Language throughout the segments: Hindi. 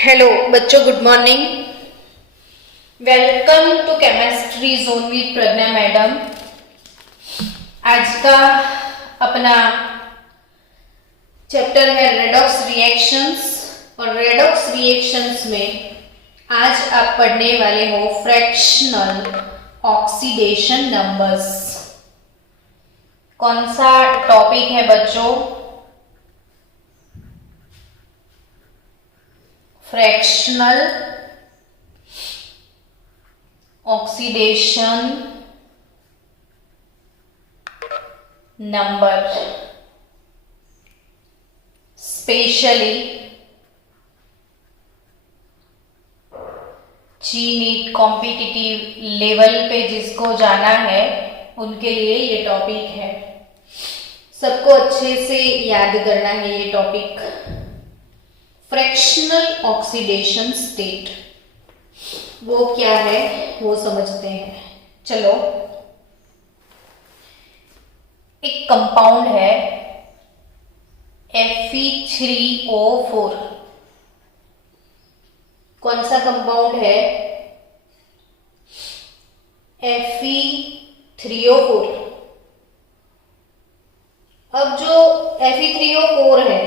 हेलो बच्चों, good morning. Welcome to chemistry zone with Pragya madam. आज का अपना चैप्टर है रेडॉक्स रिएक्शंस, और रेडॉक्स रिएक्शंस में आज आप पढ़ने वाले हो फ्रैक्शनल ऑक्सीडेशन नंबर्स। कौन सा टॉपिक है बच्चों? Fractional oxidation number, specially JEE NEET competitive level पे जिसको जाना है उनके लिए ये टॉपिक है। सबको अच्छे से याद करना है ये टॉपिक। फ्रैक्शनल ऑक्सीडेशन स्टेट वो क्या है वो समझते हैं। चलो, एक कंपाउंड है Fe3O4। कौन सा कंपाउंड है? Fe3O4। अब जो Fe3O4 है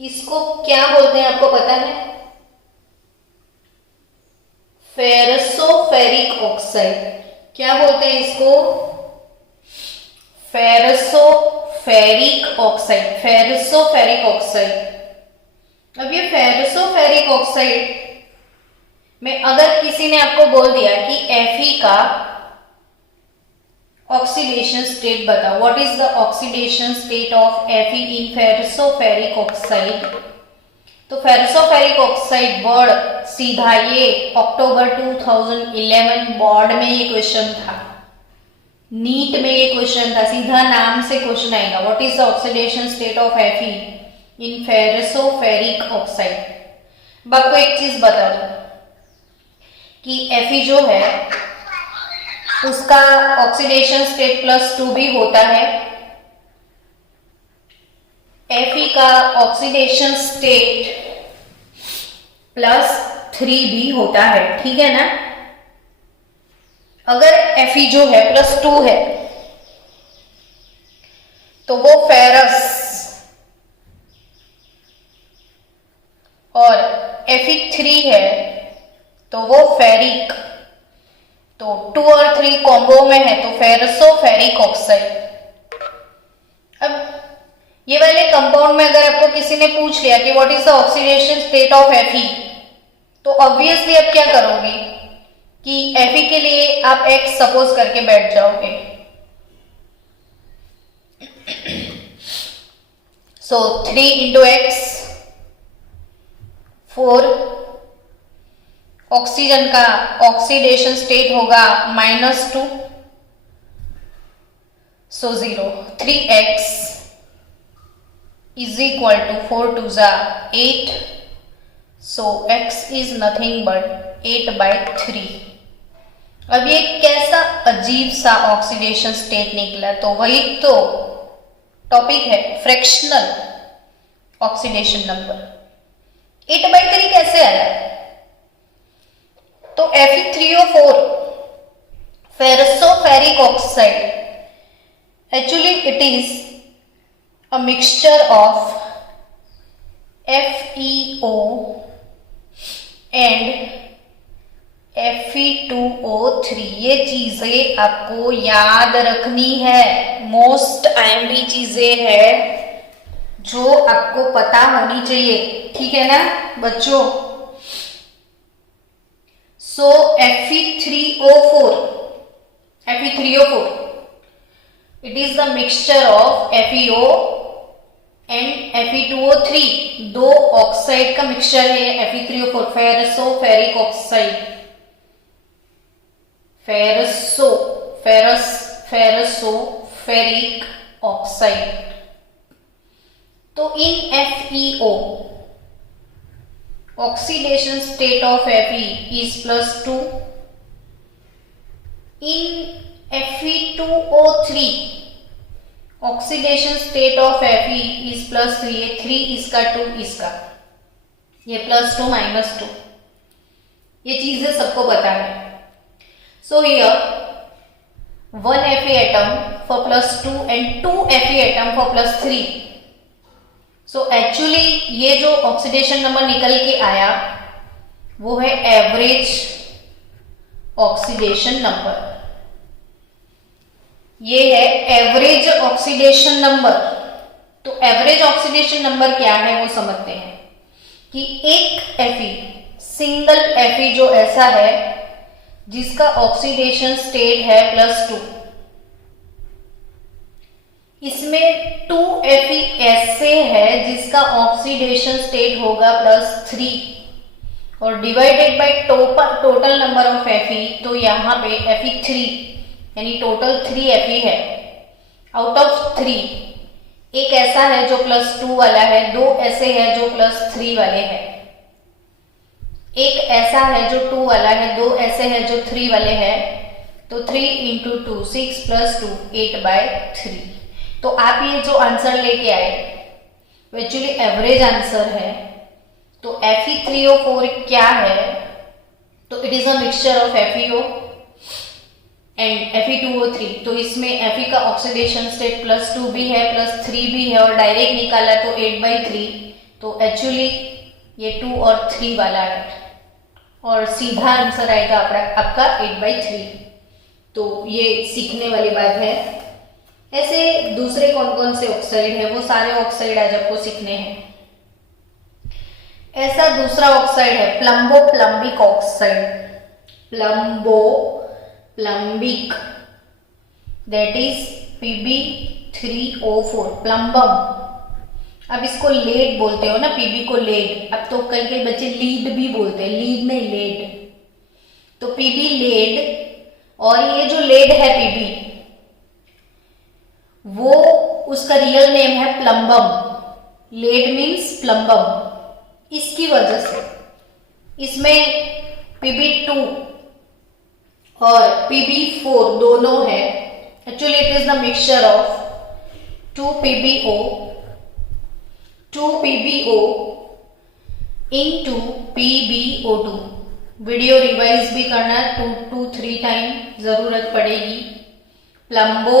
इसको क्या बोलते हैं, आपको पता है? फेरसोफेरिक ऑक्साइड। क्या बोलते हैं इसको? फेरसोफेरिक ऑक्साइड। Ferrosoferric oxide. अब ये फेरसोफेरिक ऑक्साइड में अगर किसी ने आपको बोल दिया कि Fe का ऑक्सीडेशन स्टेट बताओ, what is the oxidation state of Fe in ferrosoferric oxide, तो फेरसोफेरिक ऑक्साइड वर्ड सीधा ये अक्टूबर 2011 बोर्ड में ये क्वेश्चन था, नीट में ये क्वेश्चन था, सीधा नाम से क्वेश्चन आएगा, what is the oxidation state of Fe in ferrosoferric oxide. आपको एक चीज बता दूं कि Fe जो है उसका ऑक्सीडेशन स्टेट +2 भी होता है। Fe का ऑक्सीडेशन स्टेट +3 भी होता है, ठीक है ना। अगर Fe जो है +2 है तो वो फेरस, और Fe3 है तो वो फेरिक, तो 2 और 3 कॉम्बो में है तो फेरसोफेरिक ऑक्साइड। अब ये वाले कंपाउंड में अगर आपको किसी ने पूछ लिया कि what is the oxidation state of Fe, तो ऑब्वियसली आप क्या करोगे कि Fe के लिए आप X सपोज करके बैठ जाओगे। सो 3 into X 4, ऑक्सीजन का ऑक्सीडेशन स्टेट होगा -2, सो 0। 3x इज इक्वल टू 4 2 जा 8, सो x इज नथिंग बट 8/3। अब ये कैसा अजीब सा ऑक्सीडेशन स्टेट निकला, तो वही तो टॉपिक है, फ्रैक्शनल ऑक्सीडेशन नंबर। 8/3 कैसे आया? तो Fe3O4 ferrosoferric oxide, actually it is a mixture of FeO and Fe2O3। ये चीजें आपको याद रखनी है, मोस्ट IMP चीजें है जो आपको पता होनी चाहिए, ठीक है ना बच्चों। So Fe3O4, it is the mixture of FeO and Fe2O3, दो ऑक्साइड का मिक्सचर है Fe3O4, ferrosoferric oxide, ferrosoferric oxide. तो in FeO oxidation state of Fe is +2. In Fe2O3 oxidation state of Fe is +3 है, 3 इसका 2 इसका, ये +2 -2, ये चीजें सबको पता है. So here 1 Fe atom for +2 and 2 Fe atom for +3. So actually ये जो ऑक्सीडेशन नंबर निकल के आया वो है एवरेज ऑक्सीडेशन नंबर. ये है एवरेज ऑक्सीडेशन नंबर. तो एवरेज ऑक्सीडेशन नंबर क्या है वो समझते हैं कि एक Fe, सिंगल Fe जो ऐसा है जिसका ऑक्सीडेशन स्टेट है +2, इसमें 2 Fe ऐसे है जिसका ऑक्सीडेशन स्टेट होगा +3 और divided by total number of Fe. तो यहाँ पे Fe3 यानी टोटल 3 Fe है. आउट ऑफ 3 एक ऐसा है जो +2 वाला है, 2 ऐसे है जो +3 वाले हैं, एक ऐसा है जो 2 वाला है, 2 ऐसे है जो 3 वाले हैं. तो 3 × 2 6 + 2 8/3. तो आप ये जो आंसर लेके आए वो एक्चुअली एवरेज आंसर है. तो Fe3O4 क्या है? तो it is a mixture of FeO and Fe2O3. तो इसमें Fe का ऑक्सीडेशन स्टेट +2 भी है +3 भी है और डायरेक्ट निकाला तो 8/3. तो एक्चुअली ये 2 और 3 वाला है और सीधा आंसर आएगा आपका 8/3. तो ये सीखने वाली बात है. ऐसे दूसरे कौन कौन से ऑक्साइड है वो सारे ऑक्साइड आज आपको सीखने हैं. ऐसा दूसरा ऑक्साइड है plumbo plumbic oxide. Plumbo plumbic that is Pb3O4 plumbum. अब इसको लेड बोलते हो ना, Pb को लेड. अब तो कई कई बच्चे लीड भी बोलते हैं, लीड नहीं लेड. तो Pb लेड और ये जो लेड है Pb वो उसका रियल नेम है प्लम्बम. Lead means plumbum. इसकी वजह से इसमें Pb2 और Pb4 दोनों है. Actually it is the mixture of 2 PbO into PbO2. Video revise भी करना 2 to 3 टाइम जरूरत पड़ेगी. Plumbo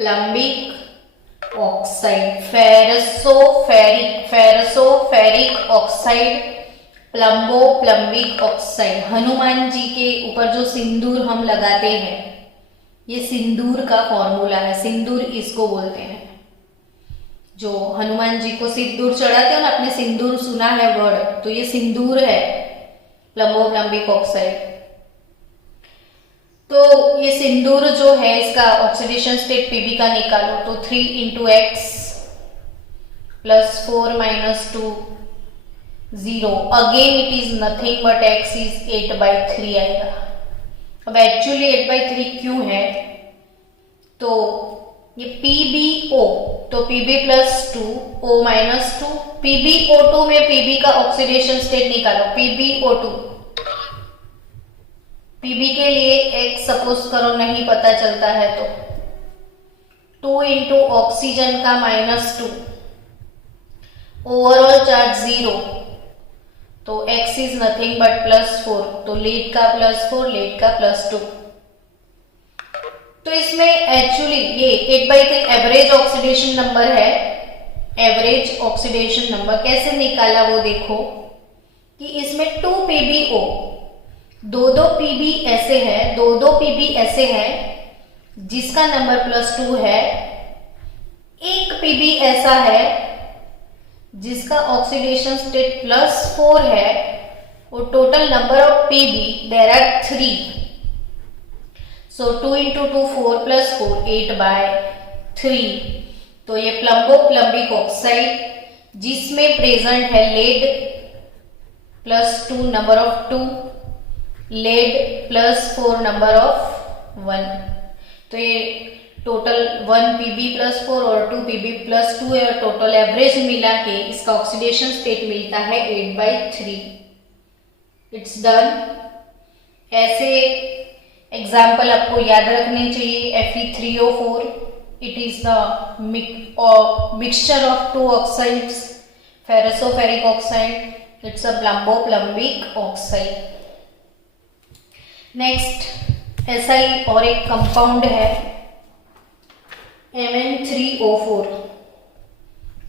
plumbic oxide, ferrosoferric oxide, plumbo plumbic oxide. Hanuman ji के ऊपर जो सिंदूर हम लगाते हैं ये सिंदूर का फॉर्मूला है. सिंदूर इसको बोलते हैं. जो हनुमान जी को सिंदूर चढ़ाते हो ना, अपने सिंदूर सुना है वर्ड, तो ये सिंदूर है प्लम्बो प्लम्बिक ऑक्साइड. तो ये सिंदूर जो है इसका ऑक्सीडेशन स्टेट Pb का निकालो तो 3 × x + 4 - 2 0. Again it is nothing but x is 8/3 आएगा. अब एक्चुअली 8/3 क्यों है? तो ये PbO, तो Pb + 2 O - 2. PbO2 में Pb का ऑक्सीडेशन स्टेट निकालो. PbO2 Pb के लिए एक सपोज करो नहीं पता चलता है तो 2 × ऑक्सीजन का -2, ओवरऑल चार्ज 0. तो x इज नथिंग बट +4. तो लीड का +4, लीड का +2. तो इसमें एक्चुअली ये 8/3 एवरेज ऑक्सीडेशन नंबर है. एवरेज ऑक्सीडेशन नंबर कैसे निकाला वो देखो कि इसमें 2 PbO, 2 Pb ऐसे है, 2 Pb ऐसे है जिसका नंबर +2 है. एक Pb ऐसा है जिसका ऑक्सीडेशन स्टेट +4 है और total number of Pb there are 3. So 2 × 2 4 + 4 8/3. तो ये प्लम्बो प्लम्बिक ऑक्साइड जिसमें प्रेजेंट है lead +2 number of 2, lead +4 number of 1. तो ये टोटल 1 Pb +4 और 2 Pb +2 है और टोटल एवरेज मिला के इसका ऑक्सीडेशन स्टेट मिलता है 8/3. It's done. ऐसे एग्जाम्पल आपको याद रखने चाहिए. Fe3O4 it is the mixture of 2 oxides ferrosoferric oxide, it's a plumbo plumbic oxide. Next ऐसा ही और एक कंपाउंड है Mn3O4।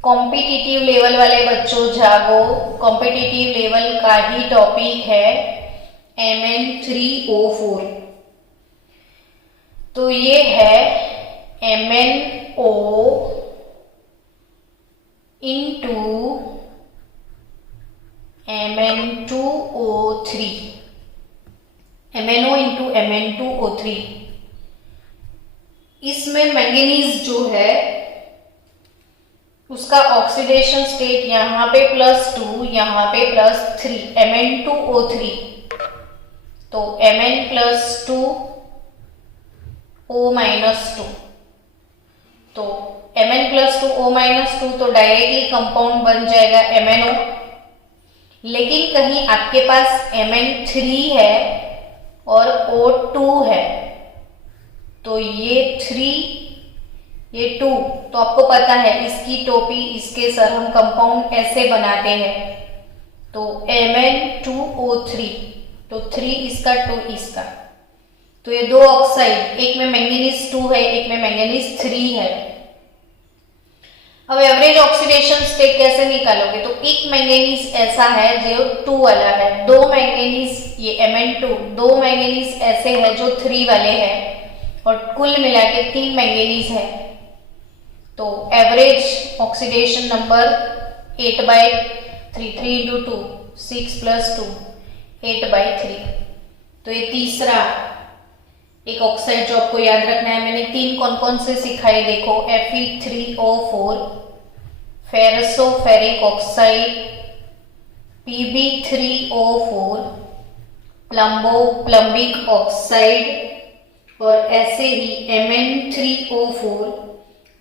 कॉम्पिटिटिव लेवल वाले बच्चों जागो, कॉम्पिटिटिव लेवल का ही टॉपिक है Mn3O4। तो ये है MnO into Mn2O3, MnO into Mn2O3। इसमें मैंगनीज जो है उसका ऑक्सीडेशन स्टेट यहाँ पे +2, यहाँ पे +3, Mn2O3। तो Mn+2 O-2, तो Mn+2 O-2 तो डायरेक्टली कंपाउंड बन जाएगा MnO। लेकिन कहीं आपके पास Mn3 है और O2 है, तो ये 3 ये 2, तो आपको पता है इसकी टोपी इसके सर, हम कंपाउंड ऐसे बनाते हैं। तो Mn2O3, तो 3 इसका 2 इसका, तो ये दो ऑक्साइड, एक में मैंगनीज 2 है, एक में मैंगनीज 3 है। अब एवरेज ऑक्सीडेशन स्टेट कैसे निकालोगे? तो एक मैंगनीज ऐसा है जो 2 वाला है, दो मैंगनीज ये Mn2, दो मैंगनीज ऐसे है जो 3 वाले हैं, और कुल मिला के 3 मैंगनीज है। तो एवरेज ऑक्सीडेशन नंबर 8/3, 3 into 2 6 + 2 8/3। तो ये तीसरा एक ऑक्साइड जो आपको याद रखना है, मैंने 3 कौन कौन से सिखाए देखो, Fe3O4, ferrosoferric oxide, Pb3O4, प्लम्बिक oxide, और ऐसे ही Mn3O4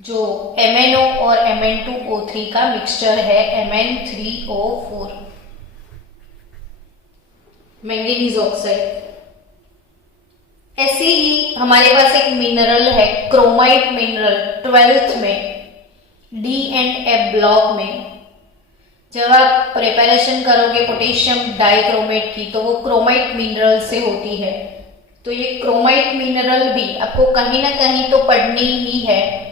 जो MnO और Mn2O3 का मिक्सचर है, Mn3O4 मैंगनीज ऑक्साइड। ऐसे ही हमारे पास एक मिनरल है क्रोमाइट मिनरल, 12th में D&F ब्लॉक में। जब आप प्रिपरेशन करोगे पोटेशियम डाइक्रोमेट की, तो वो क्रोमाइट मिनरल से होती है। तो ये क्रोमाइट मिनरल भी आपको कहीं ना कहीं तो पढ़नी ही है।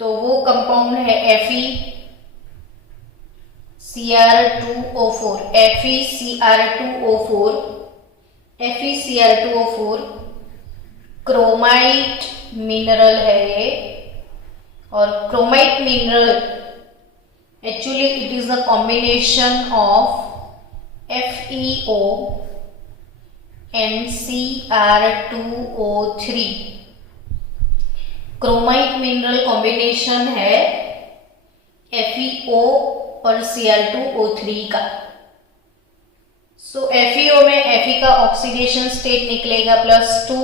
तो वो कंपाउंड है FeCr2O4, FeCr2O4 क्रोमाइट मिनरल है ये। और chromite mineral actually it is a combination of FeO and Cr2O3। Chromite mineral combination है FeO और Cr2O3 का। सो FeO में Fe का ऑक्सीडेशन स्टेट निकलेगा +2,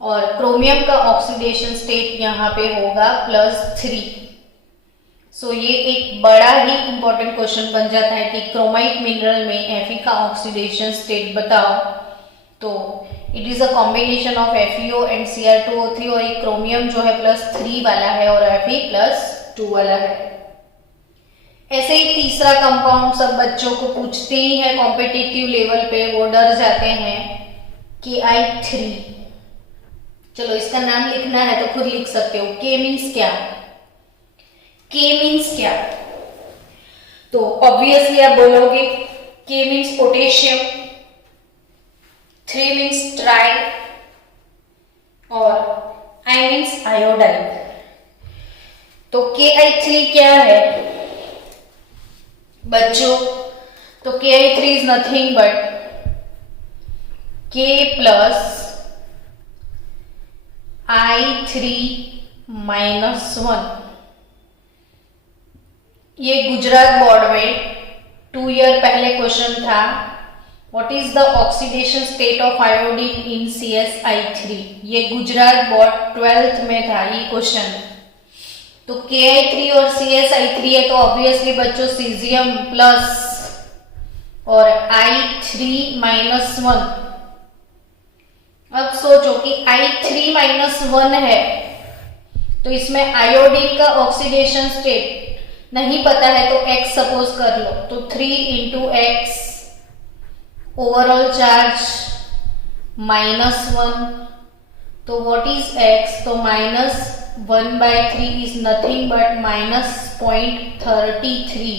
और क्रोमियम का ऑक्सीडेशन स्टेट यहाँ पे होगा +3। सो ये एक बड़ा ही इंपॉर्टेंट क्वेश्चन बन जाता है कि क्रोमाइट मिनरल में Fe का ऑक्सीडेशन स्टेट बताओ। तो it is a combination of FeO and Cr2O3, और ये क्रोमियम जो है +3 वाला है और Fe +2 वाला है। ऐसे ही तीसरा कंपाउंड सब बच्चों को पूछते ही है कॉम्पिटिटिव लेवल पे, वो डर जाते हैं, Ki3। चलो इसका नाम लिखना है तो खुद लिख सकते हो। K मीन्स क्या? K मीन्स क्या? तो ऑब्वियसली आप बोलोगे K means potassium, 3 means try, और I मीन्स आयोडाइड। तो Ki3 क्या है बच्चों? तो Ki3 is nothing but K + I3 - 1। ये गुजरात बोर्ड में 2 ईयर पहले क्वेश्चन था, what is the oxidation state of iodine in CsI3। ये गुजरात बोर्ड 12th में था ये क्वेश्चन। तो Ki3 और CsI3 है, तो ऑब्वियसली बच्चों सीजियम प्लस और I3 - 1। अब सोचो कि I3 - 1 है, तो इसमें आयोडीन का ऑक्सीडेशन स्टेट नहीं पता है तो x सपोज कर लो, तो 3 इंटू एक्स ओवरऑल चार्ज -1, तो व्हाट इज x, तो -1/3 इज नथिंग बट -0.33।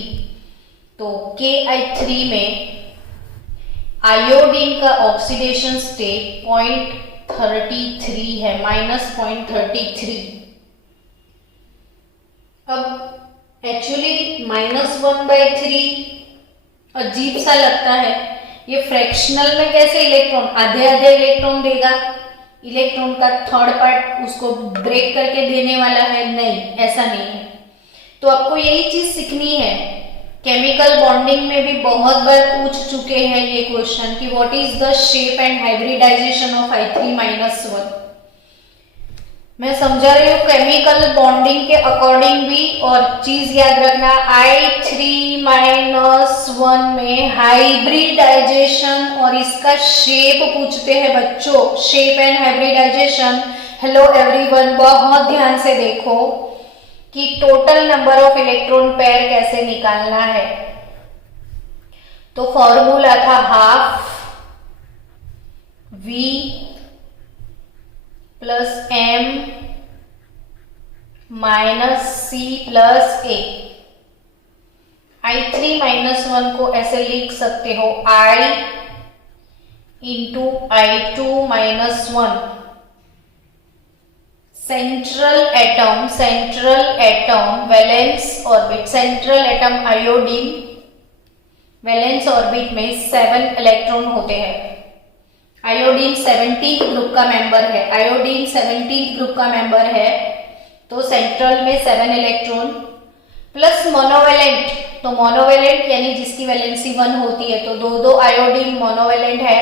तो Ki3 में आयोडीन का ऑक्सीडेशन स्टेट 0.33 है, -0.33। अब एक्चुअली -1/3 अजीब सा लगता है, ये फ्रैक्शनल में कैसे इलेक्ट्रॉन आधे आधे इलेक्ट्रॉन देगा, इलेक्ट्रॉन का थर्ड पार्ट उसको ब्रेक करके देने वाला है, नहीं ऐसा नहीं है। तो आपको यही चीज सीखनी है। केमिकल बॉन्डिंग में भी बहुत बार पूछ चुके हैं ये क्वेश्चन कि what is the shape and hybridization of I3-1। मैं समझा रही हूँ केमिकल बॉन्डिंग के अकॉर्डिंग भी, और चीज याद रखना I3-1 में हाइब्रिडाइजेशन और इसका शेप पूछते हैं बच्चों, shape and hybridization. Hello everyone, बहुत ध्यान से देखो कि total number of electron pair कैसे निकालना है। तो फॉर्मूला था ½ V + M - C + A। I3-1 को ऐसे लिख सकते हो I × I2-1। Central atom valence orbit, central atom iodine, valence orbit में 7 इलेक्ट्रॉन होते हैं। आयोडीन 17th ग्रुप का मेंबर है, आयोडीन 17th ग्रुप का मेंबर है, तो सेंट्रल में 7 इलेक्ट्रॉन प्लस मोनोवेलेंट। तो मोनोवेलेंट यानी जिसकी वैलेंसी 1 होती है, तो 2 आयोडीन मोनोवेलेंट है।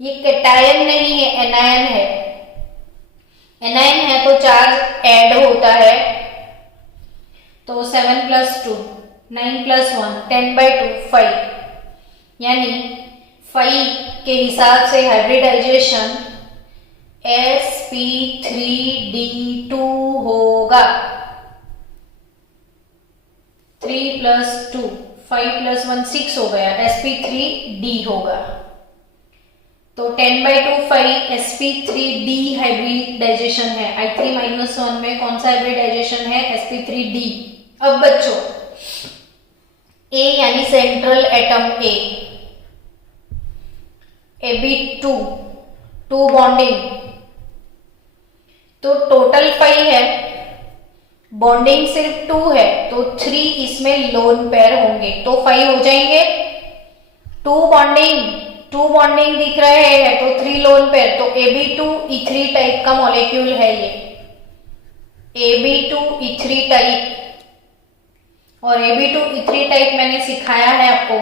ये कैटायन नहीं है, एनायन है। एनायन है तो चार्ज ऐड होता है, तो 7 + 2 9 + 1 10/2 5, यानी 5 के हिसाब से हाइब्रिडाइजेशन sp3d2 होगा। 3 + 2 5 + 1 6 हो गया, sp3d होगा। तो 10/2 5 sp3d हाइब्रिडाइजेशन है। I3-1 में कौन सा हाइब्रिडाइजेशन है, sp3d। अब बच्चों A यानी central atom A, Ab2 2 bonding, तो टोटल 5 है, बॉन्डिंग सिर्फ 2 है, तो 3 इसमें लोन पेयर होंगे, तो 5 हो जाएंगे। 2 बॉन्डिंग दिख रहे हैं, तो 3 लोन पेयर, तो Ab2E3 टाइप का मॉलिक्यूल है ये, Ab2E3 टाइप। और Ab2E3 टाइप मैंने सिखाया है आपको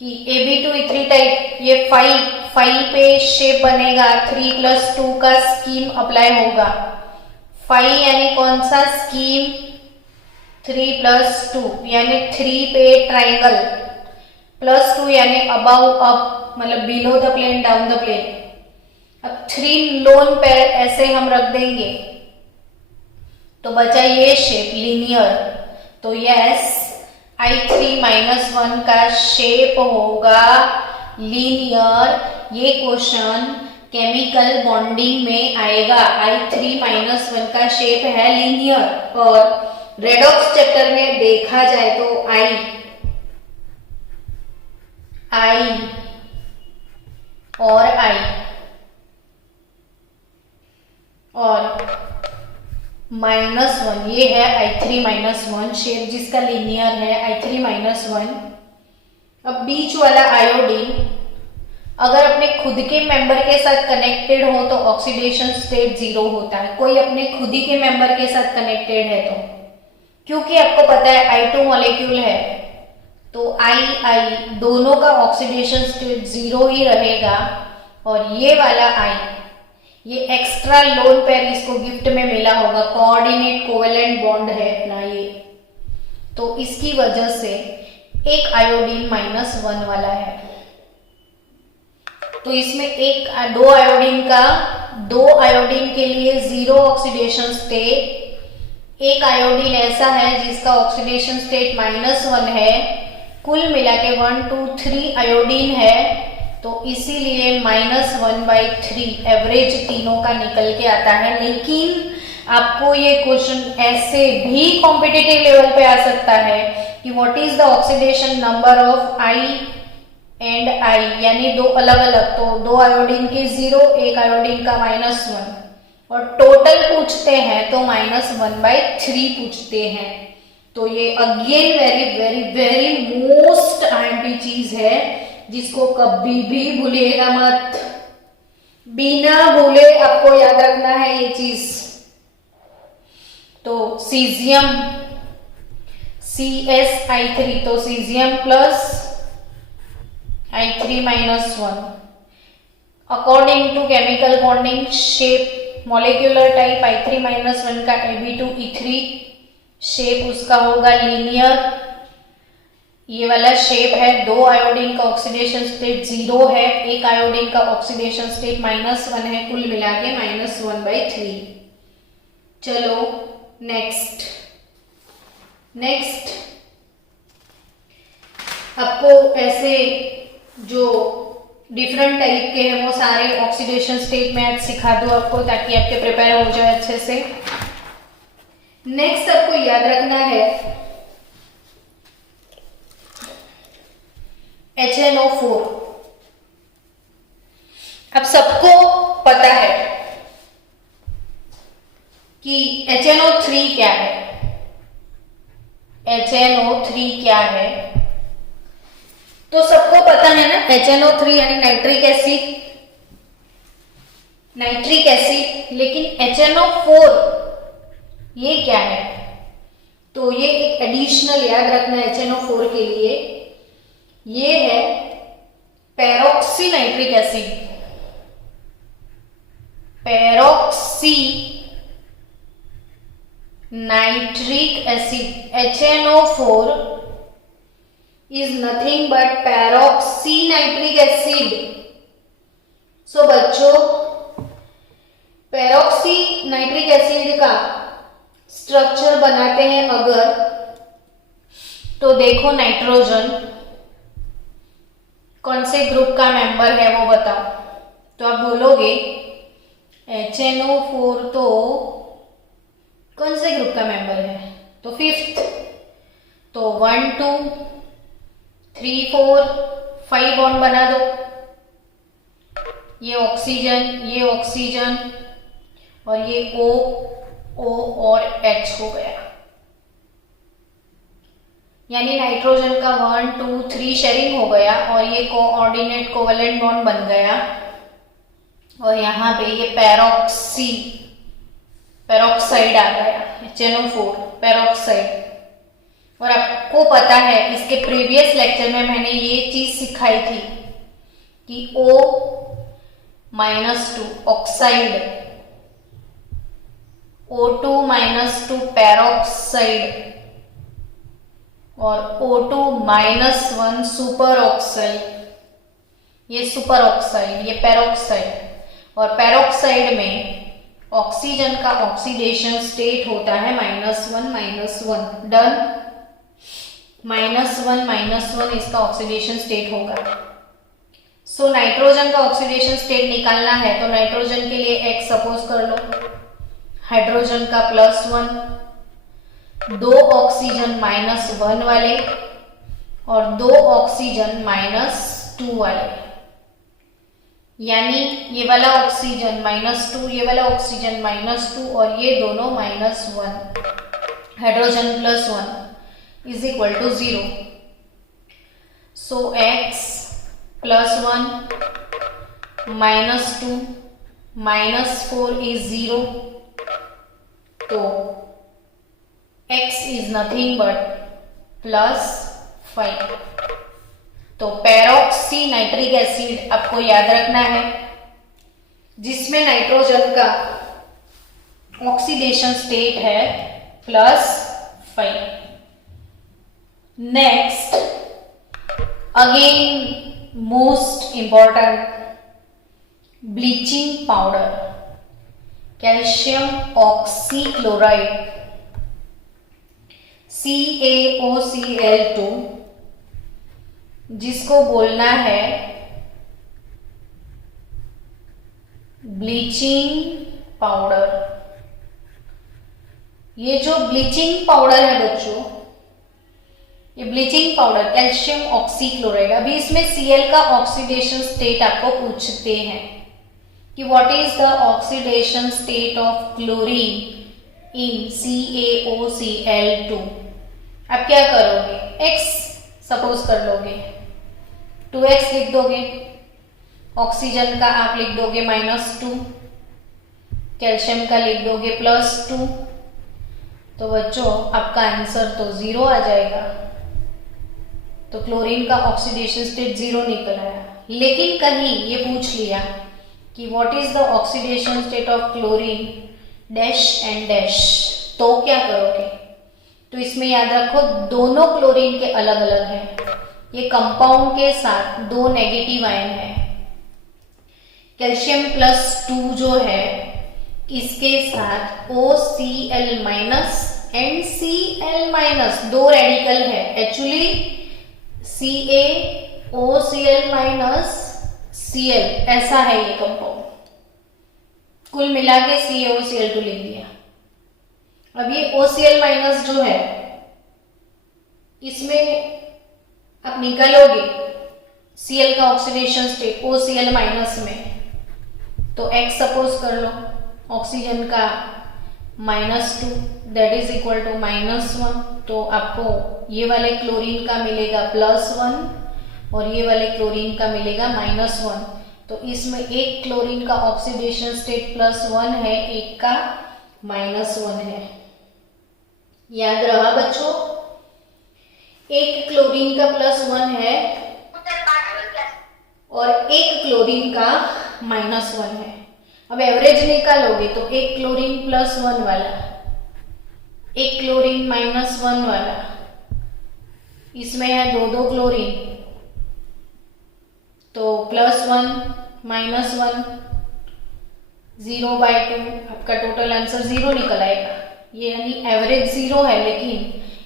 कि Ab2E3 टाइप ये 5 पे शेप बनेगा, 3 + 2 का स्कीम अप्लाई होगा। 5 यानी कौन सा स्कीम, 3 + 2 यानी 3 पे ट्राइंगल, +2 यानी अबाउ अप, मतलब below the plane down the plane. अब 3 लोन पेयर ऐसे हम रख देंगे, तो बचा ये शेप लीनियर। तो यस, I3-1 का शेप होगा लीनियर। ये क्वेश्चन केमिकल बॉन्डिंग में आएगा। I3-1 का शेप है लीनियर। और रेडॉक्स चैप्टर में देखा जाए तो I और I और -1, ये है I3-1 शेप जिसका लीनियर है I3-1। अब बीच वाला आयोडीन अगर अपने खुद के मेंबर के साथ कनेक्टेड हो तो ऑक्सीडेशन स्टेट 0 होता है। कोई अपने खुद ही के मेंबर के साथ कनेक्टेड है तो, क्योंकि आपको पता है I2 मॉलिक्यूल है, तो I दोनों का ऑक्सीडेशन स्टेट 0 ही रहेगा। और ये वाला I, ये एक्स्ट्रा लोन पेयर इसको गिफ्ट में मिला होगा, कोऑर्डिनेट कोवेलेंट बॉन्ड है अपना ये, तो इसकी वजह से एक आयोडीन -1 वाला है। तो इसमें 2 आयोडीन के लिए 0 ऑक्सीडेशन स्टेट, एक आयोडीन ऐसा है जिसका ऑक्सीडेशन स्टेट -1 है, कुल मिला के 1 2 3 आयोडीन है, तो इसीलिए -1/3 एवरेज तीनों का निकल के आता है। लेकिन आपको ये क्वेश्चन ऐसे भी कॉम्पिटिटिव लेवल पे आ सकता है कि what is the oxidation number of I and I, यानी दो अलग अलग, तो दो आयोडीन के 0, एक आयोडीन का -1, और टोटल पूछते हैं तो -1/3 पूछते हैं। तो ये again very very very most IMP चीज है जिसको कभी भी भूलिएगा मत, बिना भूले आपको याद रखना है ये चीज। तो सीजियम CsI3, तो caesium plus I3 -1 according to chemical bonding shape molecular type I3 -1 का Ab2E3 शेप उसका होगा लीनियर, ये वाला शेप है। दो आयोडीन का ऑक्सीडेशन स्टेट 0 है, एक आयोडीन का ऑक्सीडेशन स्टेट -1 है, कुल मिला के -1/3। चलो नेक्स्ट आपको ऐसे जो डिफरेंट टाइप के हैं वो सारे ऑक्सीडेशन स्टेट में आज सिखा दूं आपको, ताकि आपके प्रिपेयर हो जाए अच्छे से। नेक्स्ट आपको याद रखना है HNO4। अब सबको पता है कि HNO3 क्या है। HNO3 क्या है तो सबको पता है ना, HNO3 यानी नाइट्रिक एसिड। लेकिन HNO4 ये क्या है, तो ये एक एडिशनल याद रखना है HNO4 के लिए, ये है peroxy nitric acid. Peroxy nitric acid HNO4 is nothing but peroxynitric acid। सो बच्चों, पेरोक्सीनाइट्रिक एसिड का स्ट्रक्चर बनाते हैं अगर, तो देखो नाइट्रोजन कौन से ग्रुप का मेंबर है वो बताओ। तो आप बोलोगे HNO4 तो कौन से ग्रुप का मेंबर है, तो 5th, तो 1 2 3 4 5 बॉन्ड बना दो, ये ऑक्सीजन और ये O और H हो गया, यानी नाइट्रोजन का 1 2 3 शेयरिंग हो गया और ये कोऑर्डिनेट कोवेलेंट बॉन्ड बन गया, और यहाँ पे ये पेरोक्साइड आ गया, HNO4 पेरोक्साइड। और आपको पता है इसके प्रीवियस लेक्चर में मैंने ये चीज सिखाई थी कि O -2 ऑक्साइड, O2 -2 पेरोक्साइड और O2 -1 सुपर ऑक्साइड, ये सुपर ऑक्साइड, ये पेरोक्साइड। और पेरोक्साइड में ऑक्सीजन का ऑक्सीडेशन स्टेट होता है -1 डन। -1 इसका ऑक्सीडेशन स्टेट होगा। सो नाइट्रोजन का ऑक्सीडेशन स्टेट निकालना है तो नाइट्रोजन के लिए X सपोज कर लो, हाइड्रोजन का +1, 2 ऑक्सीजन -1 वाले और 2 ऑक्सीजन -2 वाले, यानी ये वाला ऑक्सीजन -2, ये वाला ऑक्सीजन -2 और ये दोनों -1, hydrogen +1 is equal to 0। So X +1 -2 -4 is 0, तो X is nothing but +5। तो पेरोक्सी नाइट्रिक एसिड आपको याद रखना है जिसमें नाइट्रोजन का ऑक्सीडेशन स्टेट है +5। Next again most important, bleaching powder, calcium oxychloride. CaOCl2 जिसको बोलना है ब्लीचिंग पाउडर। ये जो ब्लीचिंग पाउडर है बच्चों, ये ब्लीचिंग पाउडर कैल्शियम ऑक्सीक्लोराइड। अभी इसमें Cl का ऑक्सीडेशन स्टेट आपको पूछते हैं कि what is the oxidation state of chlorine in CaOCl2। अब क्या करोगे, x सपोज कर लोगे, 2x लिख दोगे, ऑक्सीजन का आप लिख दोगे -2, कैल्शियम का लिख दोगे +2। तो बच्चों आपका आंसर तो 0 आ जाएगा। तो क्लोरीन का ऑक्सीडेशन स्टेट 0 निकल आया। लेकिन कहीं ये पूछ लिया कि what is the oxidation state of chlorine dash and dash, तो क्या करोगे? तो इसमें याद रखो दोनों क्लोरीन के अलग अलग हैं। ये कंपाउंड के साथ 2 नेगेटिव आयन है। कैल्शियम +2 जो है इसके साथ OCl- एंड Cl- 2 रेडिकल है। एक्चुअली CaOCl- Cl ऐसा है ये कंपाउंड। कुल मिला के CaOCl2 लिख दिया। अब ये OCl- जो है इसमें आप निकालोगे Cl का ऑक्सीडेशन स्टेट OCl- में, तो X सपोज कर लो, ऑक्सीजन का -2 दैट इज इक्वल टू -1। तो आपको ये वाले क्लोरीन का मिलेगा +1 और ये वाले क्लोरीन का मिलेगा -1। तो इसमें एक क्लोरीन का ऑक्सीडेशन स्टेट +1 है, एक का -1 है। याद रहा बच्चों, एक क्लोरीन का +1 है और एक क्लोरीन का -1 है। अब एवरेज निकालोगे तो एक क्लोरीन +1 वाला, एक क्लोरीन -1 वाला, इसमें है 2 क्लोरीन, तो +1 -1 0/2, आपका टोटल आंसर 0 निकल आएगा। ये यानी एवरेज 0 है, लेकिन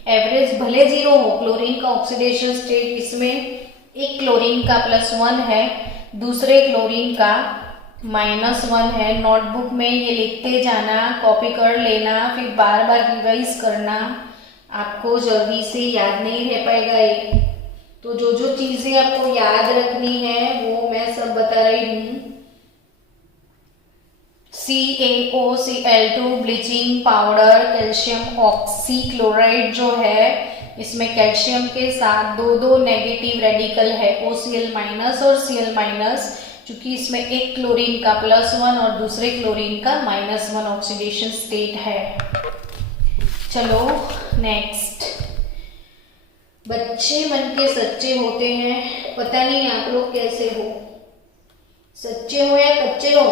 एवरेज भले 0 हो, क्लोरीन का ऑक्सीडेशन स्टेट इसमें एक क्लोरीन का +1 है, दूसरे क्लोरीन का -1 है। नोटबुक में ये लिखते जाना, कॉपी कर लेना, फिर बार बार रिवाइज करना, आपको जल्दी से याद नहीं रह पाएगा ये। तो जो जो चीजें आपको याद रखनी है वो मैं सब बता रही हूँ। CaOCl2 bleaching powder calcium oxychloride जो है, इसमें कैल्शियम के साथ 2 नेगेटिव रेडिकल है, OCl- और Cl-, क्योंकि इसमें एक क्लोरीन का +1 और दूसरे क्लोरीन का -1 ऑक्सीडेशन स्टेट है। चलो नेक्स्ट। बच्चे मन के सच्चे होते हैं, पता नहीं आप लोग कैसे हो, सच्चे हो या कच्चे हो।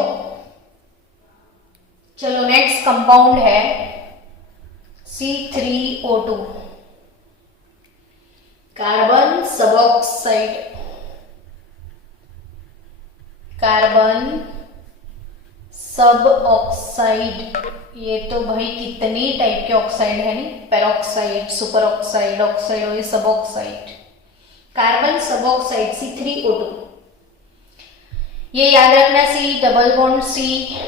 चलो नेक्स्ट कंपाउंड है C3O2, कार्बन सबऑक्साइड। कार्बन सब ऑक्साइड, ये तो भाई कितनी टाइप के ऑक्साइड है, नहीं, पेरोक्साइड, सुपर ऑक्साइड, ऑक्साइड और ये सब ऑक्साइड। कार्बन सब ऑक्साइड C3O2, ये याद रखना, C double bond C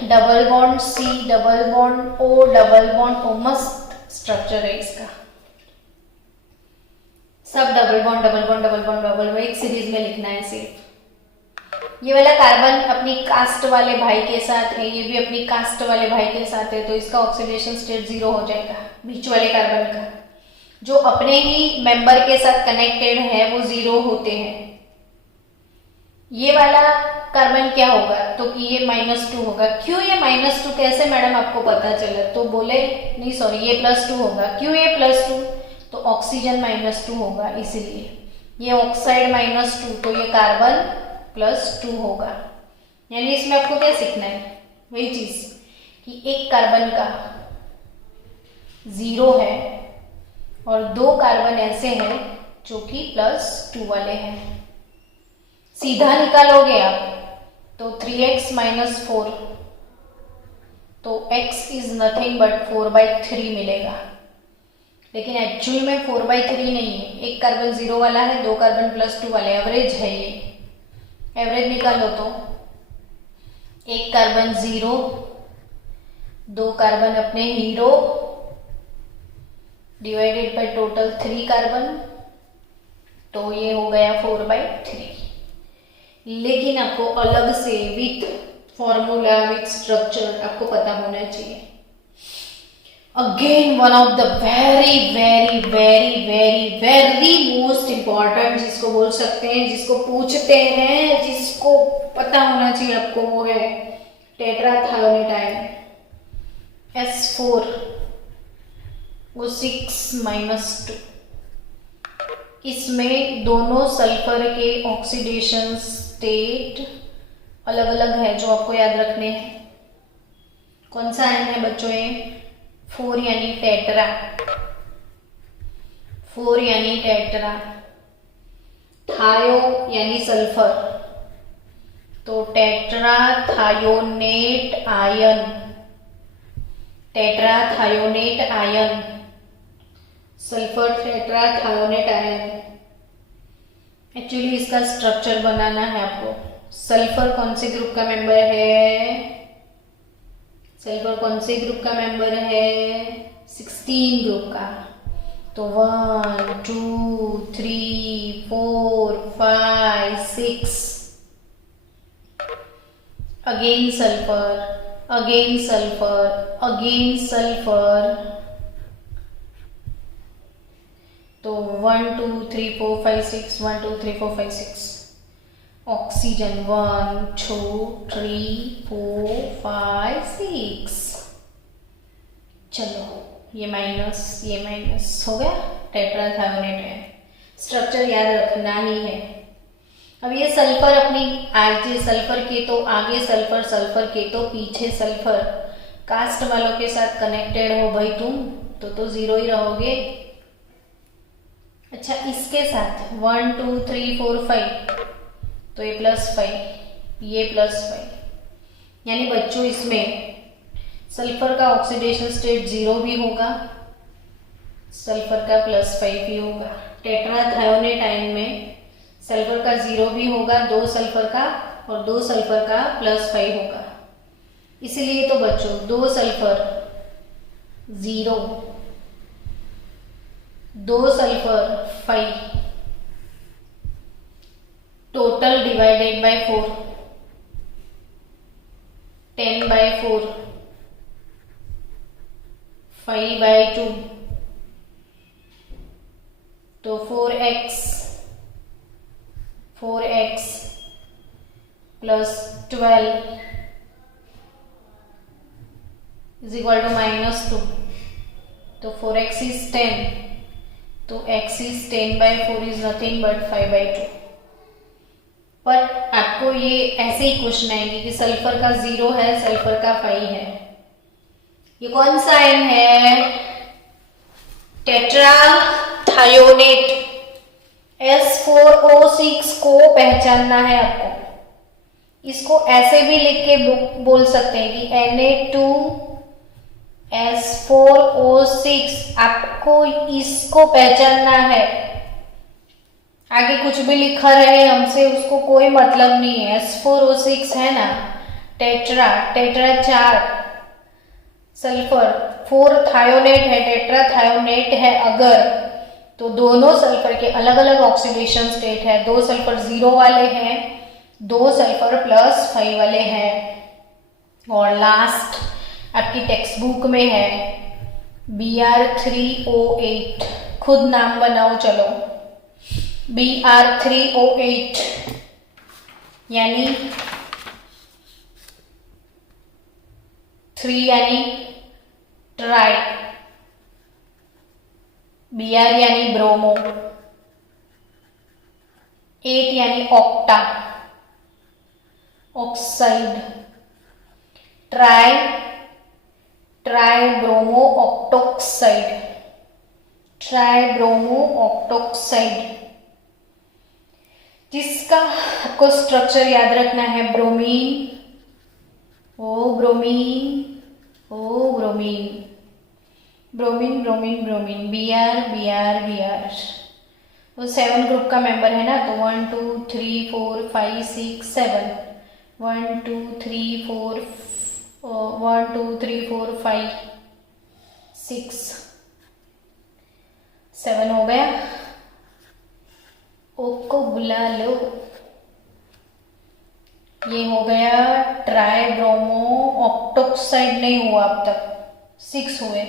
double bond C double bond O double bond O, मस्त स्ट्रक्चर है इसका, सब double bond double bond double bond double bond एक सीरीज में लिखना है सिर्फ। ये वाला कार्बन अपनी कास्ट वाले भाई के साथ है, ये भी अपनी कास्ट वाले भाई के साथ है, तो इसका ऑक्सीडेशन स्टेट 0 हो जाएगा। बीच वाले कार्बन का, जो अपने ही मेंबर के साथ कनेक्टेड है वो 0 होते हैं। ये वाला कार्बन क्या होगा, तो कि ये -2 होगा। क्यों ये -2, कैसे मैडम आपको पता चला, तो बोले नहीं सॉरी ये +2 होगा। क्यों ये +2, तो ऑक्सीजन -2 होगा, इसीलिए ये ऑक्साइड -2, तो ये कार्बन +2 होगा। यानी इसमें आपको क्या सीखना है, वही चीज कि एक कार्बन का 0 है और 2 कार्बन ऐसे हैं जो कि +2 वाले हैं। सीधा निकालोगे आप तो 3x - 4, तो x इज नथिंग बट 4/3 मिलेगा। लेकिन एक्चुअली में 4/3 नहीं है, एक कार्बन 0 वाला है, 2 कार्बन +2 वाले, एवरेज है ये। एवरेज निकालो तो एक कार्बन 0, 2 कार्बन अपने hero divided by total 3 carbon, तो ये हो गया 4/3। लेकिन आपको अलग से विथ फॉर्मूला विथ स्ट्रक्चर आपको पता होना चाहिए। Again one of the very very very very very most important, जिसको बोल सकते हैं, जिसको पूछते हैं, जिसको पता होना चाहिए आपको, वो है टेट्राथायोनाइड S4 O6-2। इसमें दोनों सल्फर के ऑक्सीडेशन स्टेट अलग अलग है, जो आपको याद रखने हैं। कौन सा आयन है बच्चों ये? 4 यानी टेट्रा, 4 यानी टेट्रा, थायो यानी सल्फर, तो tetra thionate ion, tetra thionate ion, sulphur tetra thionate ion. Actually इसका स्ट्रक्चर बनाना है आपको। सल्फर कौन से ग्रुप का मेंबर है? सल्फर कौन से ग्रुप का मेंबर है? 16 ग्रुप का। तो 1 2 3 4 5 6, again sulphur, again sulphur, again sulphur, तो 1 2 3 4 5 6, 1 2 3 4 5 6, ऑक्सीजन 1 2 3 4 5 6। चलो ये माइनस हो गया, टेट्राथायोनेट है। स्ट्रक्चर याद रखना ही है। अब ये सल्फर अपनी आगे सल्फर के तो आगे सल्फर, सल्फर के तो पीछे सल्फर, कास्ट वालों के साथ कनेक्टेड हो भाई तुम, तो 0 ही रहोगे। अच्छा इसके साथ 1 2 3 4 5, तो ये +5, ये +5, यानी बच्चों इसमें सल्फर का ऑक्सीडेशन स्टेट 0 भी होगा, सल्फर का +5 भी होगा। टेट्राथायोनेट आयन में सल्फर का 0 भी होगा, 2 सल्फर का, और 2 सल्फर का +5 होगा। इसीलिए तो बच्चों 2 sulphur 0, 2 sulphur 5, total divided by 4, 10/4, 5/2, तो 4x plus 12 is equal to -2, तो 4x is 10, तो x is 10/4 is nothing but 5/2। पर आपको ये ऐसे ही क्वेश्चन आएंगे कि सल्फर का 0 है, सल्फर का 5 है। ये कौन सा आयन है? टेट्राथायोनेट S4O6 को पहचानना है आपको। इसको ऐसे भी लिख के बोल सकते हैं कि Na2S4O6, आपको इसको पहचानना है। आगे कुछ भी लिखा रहे हमसे उसको कोई मतलब नहीं है। S4O6 है ना, टेट्रा 4 सल्फर, 4 थायोनेट है, टेट्राथायोनेट है अगर, तो दोनों सल्फर के अलग अलग ऑक्सीडेशन स्टेट है। 2 सल्फर 0 वाले हैं, 2 सल्फर +5 वाले हैं, और लास्ट आपकी टेक्स्ट बुक में है Br3O8। खुद नाम बनाओ चलो। Br3O8 यानी 3 यानी ट्राई, Br यानी ब्रोमो, 8 यानी octa oxide, tri bromo octoxide, tri bromo octoxide, जिसका आपको स्ट्रक्चर याद रखना है bromine, O bromine, bromine bromine bromine, Br Br Br। वो 7 ग्रुप का मेंबर है ना, तो 1 2 3 4 5 6 7, 1 2 3 4 1 2 3 4 5 6 7 हो गया। O को बुला लो। ये हो गया ट्राई ब्रोमो ऑक्टोक्साइड, नहीं हुआ अब तक, 6 हुए,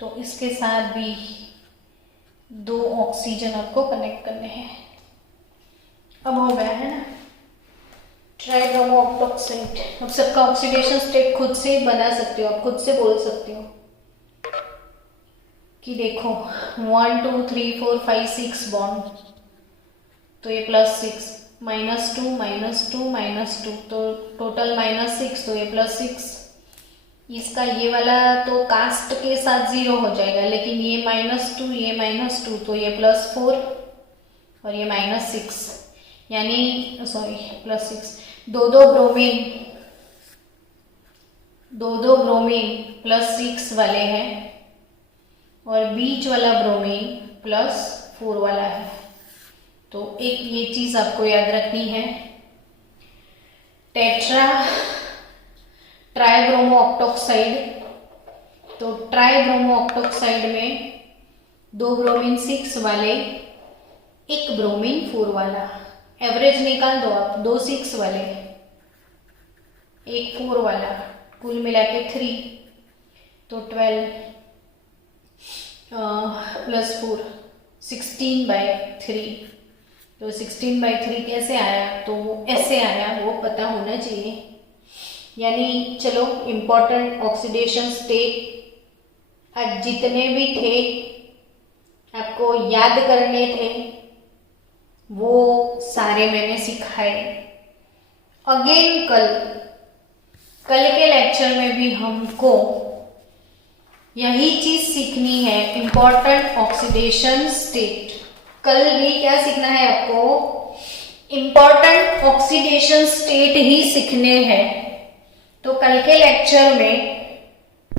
तो इसके साथ भी 2 ऑक्सीजन आपको कनेक्ट करने हैं। अब हो गया है ना ट्राई ब्रोमो ऑक्टोक्साइड। अब सबका ऑक्सीडेशन स्टेट खुद से बना सकते हो, आप खुद से बोल सकते हो कि देखो 1 2 3 4 5 6 बॉन्ड, तो ये +6, -2 तो टोटल -6, तो ये +6। इसका ये वाला तो कास्ट के साथ 0 हो जाएगा, लेकिन ये -2 ये -2, तो ये +4 और ये -6, यानी सॉरी +6, दो दो ब्रोमीन +6 वाले हैं और बीच वाला ब्रोमीन +4 वाला है। तो एक ये चीज आपको याद रखनी है, ट्राइब्रोमो ऑक्टोक्साइड, तो ट्राइब्रोमो ऑक्टोक्साइड में 2 ब्रोमीन 6 वाले, 1 ब्रोमीन 4 वाला, एवरेज निकाल दो आप, 2 6 वाले 1 4 वाला, कुल मिला के 3, तो 12 +4 16/3, तो 16/3 कैसे आया, तो वो ऐसे आया, वो पता होना चाहिए। यानी चलो इम्पोर्टेंट ऑक्सीडेशन स्टेट आज जितने भी थे आपको याद करने थे वो सारे मैंने सिखाए। अगेन कल के लेक्चर में भी हमको यही चीज सीखनी है, इम्पोर्टेंट ऑक्सीडेशन स्टेट। कल भी क्या सीखना है आपको, इम्पोर्टेंट ऑक्सीडेशन स्टेट ही सीखने हैं। तो कल के लेक्चर में